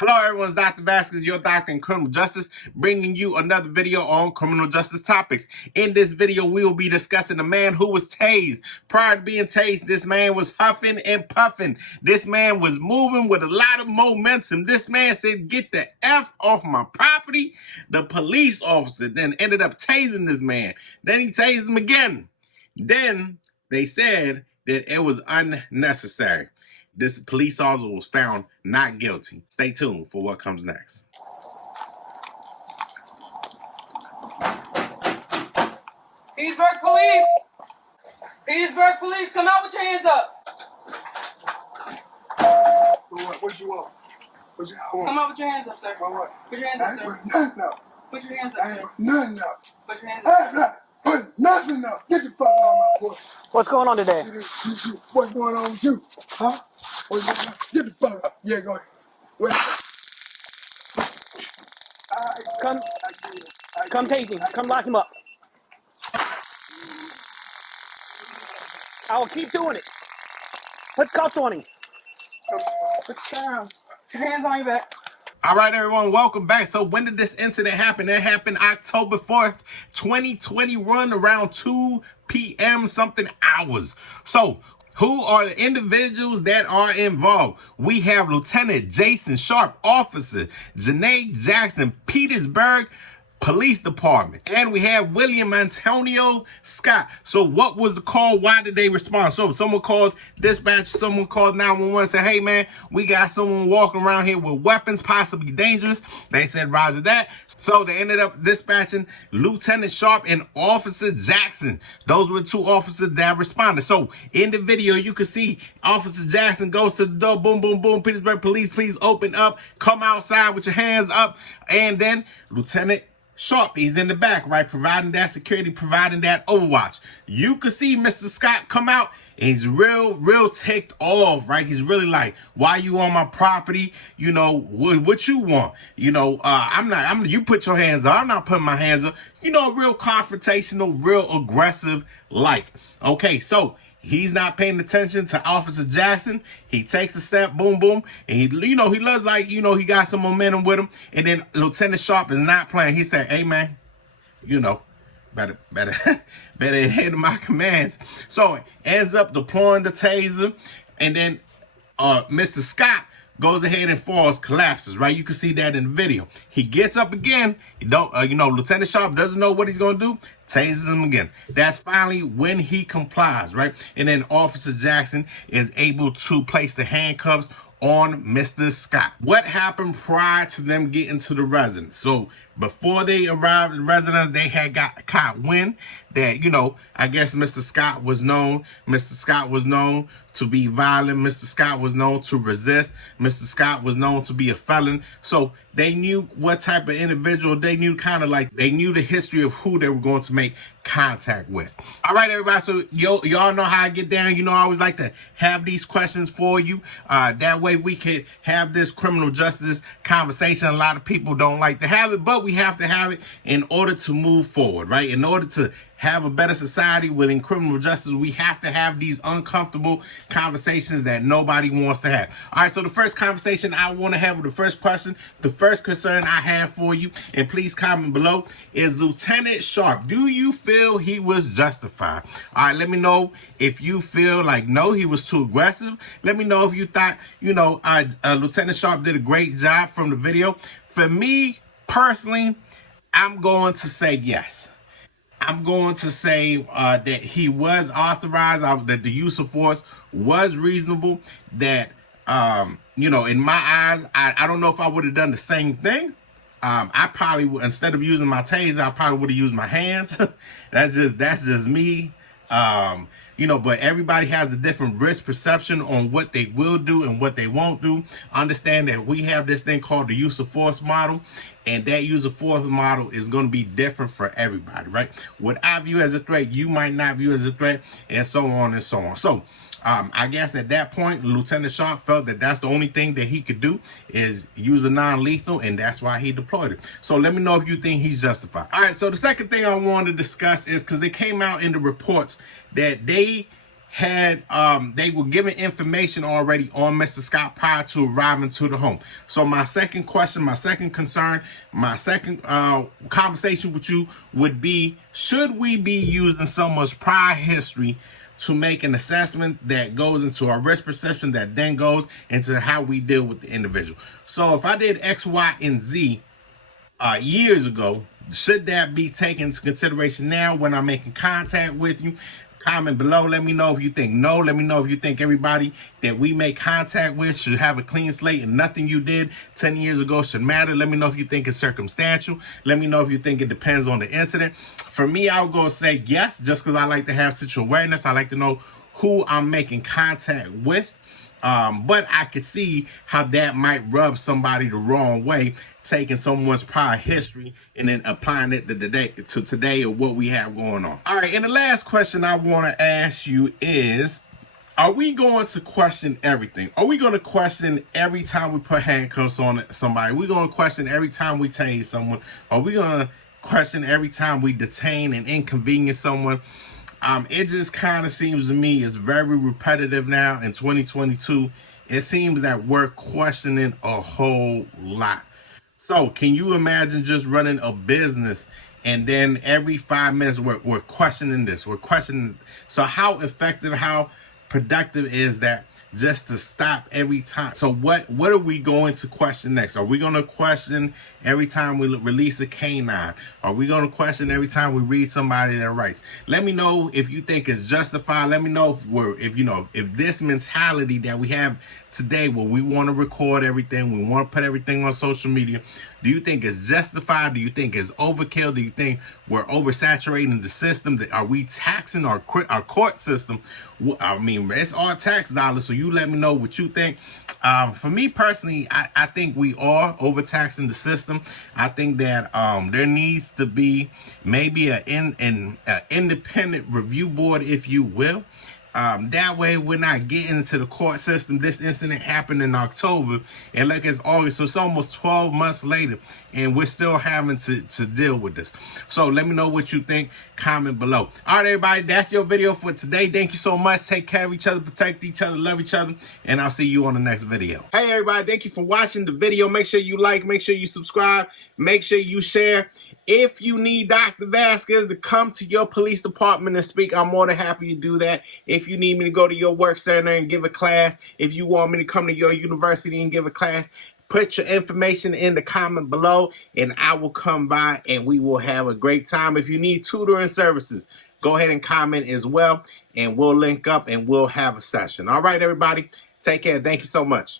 Hello everyone, it's Dr. Vasquez, your doctor in criminal justice, bringing you another video on criminal justice topics. In this video, we will be discussing a man who was tased. Prior to being tased, this man was huffing and puffing. This man was moving with a lot of momentum. This man said, "Get the F off my property." The police officer then ended up tasing this man. Then he tased him again. Then they said that it was unnecessary. This police officer was found not guilty. Stay tuned for what comes next. Petersburg Police! Petersburg Police, come out with your hands up! What you want? What you want? Come out with your hands up, sir. What? Put your hands up, sir. Nothing up. Put your hands up, sir. Nothing up. Put your hands I up. am not putting nothing up. Get the fuck on my boy. What's going on today? What's going on with you? Huh? Get the fuck up. Yeah, go ahead. Wait. Come tase him. Come lock him up. I will keep doing it. Put cuffs on him. Put your hands on your back. All right, everyone, welcome back. So when did this incident happen? It happened October 4th, 2021, around 2 p.m. something hours. So who are the individuals that are involved? We have Lieutenant Jason Sharp, Officer Janae Jackson, Petersburg Police Department, and we have William Antonio Scott. So what was the call? Why did they respond? So someone called dispatch, someone called 911, said, "Hey man, we got someone walking around here with weapons, possibly dangerous." They said, "Roger that." So they ended up dispatching Lieutenant Sharp and Officer Jackson. Those were two officers that responded. So in the video, you can see Officer Jackson goes to the door, boom, boom, boom, Petersburg Police, please open up, come outside with your hands up. And then Lieutenant Sharp, he's in the back, right, providing that security, providing that overwatch. You could see Mr. Scott come out, and he's real ticked off, right? He's really like, "Why you on my property? You know, what you want? You know, you put your hands up. I'm not putting my hands up." You know, real confrontational, real aggressive, like. Okay, so he's not paying attention to Officer Jackson. He takes a step, boom, boom, and he loves like, he got some momentum with him. And then Lieutenant Sharp is not playing. He said, "Hey man, better adhere to my commands." So ends up deploying the taser, and then Mr. Scott goes ahead and falls, collapses, right? You can see that in the video. He gets up again. Lieutenant Sharp doesn't know what he's going to do. Tases him again. That's finally when he complies, right? And then Officer Jackson is able to place the handcuffs on Mr. Scott. What happened prior to them getting to the residence? So before they arrived at the residence, they had got caught wind that, I guess Mr. Scott was known. Mr. Scott was known to be violent. Mr. Scott was known to resist. Mr. Scott was known to be a felon. So they knew what type of individual, they knew the history of who they were going to make contact with. All right, everybody. So y'all know how I get down. I always like to have these questions for you. That way we could have this criminal justice conversation. A lot of people don't like to have it, but we have to have it in order to move forward, right? In order to have a better society within criminal justice, we have to have these uncomfortable conversations that nobody wants to have. All right, so the first conversation I want to have, with the first question, the first concern I have for you, and please comment below, is Lieutenant Sharp. Do you feel he was justified? All right, let me know if you feel like, no, he was too aggressive. Let me know if you thought, Lieutenant Sharp did a great job from the video. For me, personally, I'm going to say yes. I'm going to say that he was authorized, that the use of force was reasonable, that, in my eyes, I don't know if I would have done the same thing. I probably would, instead of using my taser, I probably would have used my hands. That's just me. But everybody has a different risk perception on what they will do and what they won't do. Understand that we have this thing called the use of force model, and that use of force model is going to be different for everybody, right? What I view as a threat, you might not view as a threat, and so on and so on. So I guess at that point, Lieutenant Sharp felt that that's the only thing that he could do is use a non-lethal, and that's why he deployed it. So let me know if you think he's justified. All right, so the second thing I wanted to discuss is, because it came out in the reports that they had they were given information already on Mr. Scott prior to arriving to the home. So my second question, my second concern, my second conversation with you would be, should we be using someone's prior history to make an assessment that goes into our risk perception that then goes into how we deal with the individual? So if I did X, Y, and Z years ago, should that be taken into consideration now when I'm making contact with you? Comment below. Let me know if you think no. Let me know if you think everybody that we make contact with should have a clean slate and nothing you did 10 years ago should matter. Let me know if you think it's circumstantial. Let me know if you think it depends on the incident. For me, I would go say yes, just because I like to have situational awareness. I like to know who I'm making contact with. But I could see how that might rub somebody the wrong way, taking someone's prior history and then applying it to today or what we have going on. All right, and the last question I want to ask you is, are we going to question everything? Are we going to question every time we put handcuffs on somebody? Are we going to question every time we tase someone? Are we going to question every time we detain and inconvenience someone? It just kind of seems to me it's very repetitive now in 2022. It seems that we're questioning a whole lot. So can you imagine just running a business and then every 5 minutes we're questioning this, we're questioning. So how effective, how productive is that just to stop every time? So what are we going to question next? Are we going to question every time we release a canine? Are we going to question every time we read somebody their rights? Let me know if you think it's justified. Let me know if this mentality that we have today, where we want to record everything, we want to put everything on social media, do you think it's justified? Do you think it's overkill? Do you think we're oversaturating the system? Are we taxing our court system? I mean, it's all tax dollars, so you let me know what you think. For me personally, I think we are overtaxing the system. I think that there needs to be maybe an independent review board, if you will. That way we're not getting into the court system. This incident happened in October, and look, it's August, so it's almost 12 months later, and we're still having to deal with this. So let me know what you think. Comment below. All right, everybody, that's your video for today. Thank you so much. Take care of each other, protect each other, love each other, and I'll see you on the next video. Hey, everybody, thank you for watching the video. Make sure you like, make sure you subscribe, make sure you share. If you need Dr. Vasquez to come to your police department and speak, I'm more than happy to do that. If you need me to go to your work center and give a class, if you want me to come to your university and give a class, put your information in the comment below and I will come by and we will have a great time. If you need tutoring services, go ahead and comment as well and we'll link up and we'll have a session. All right, everybody, take care. Thank you so much.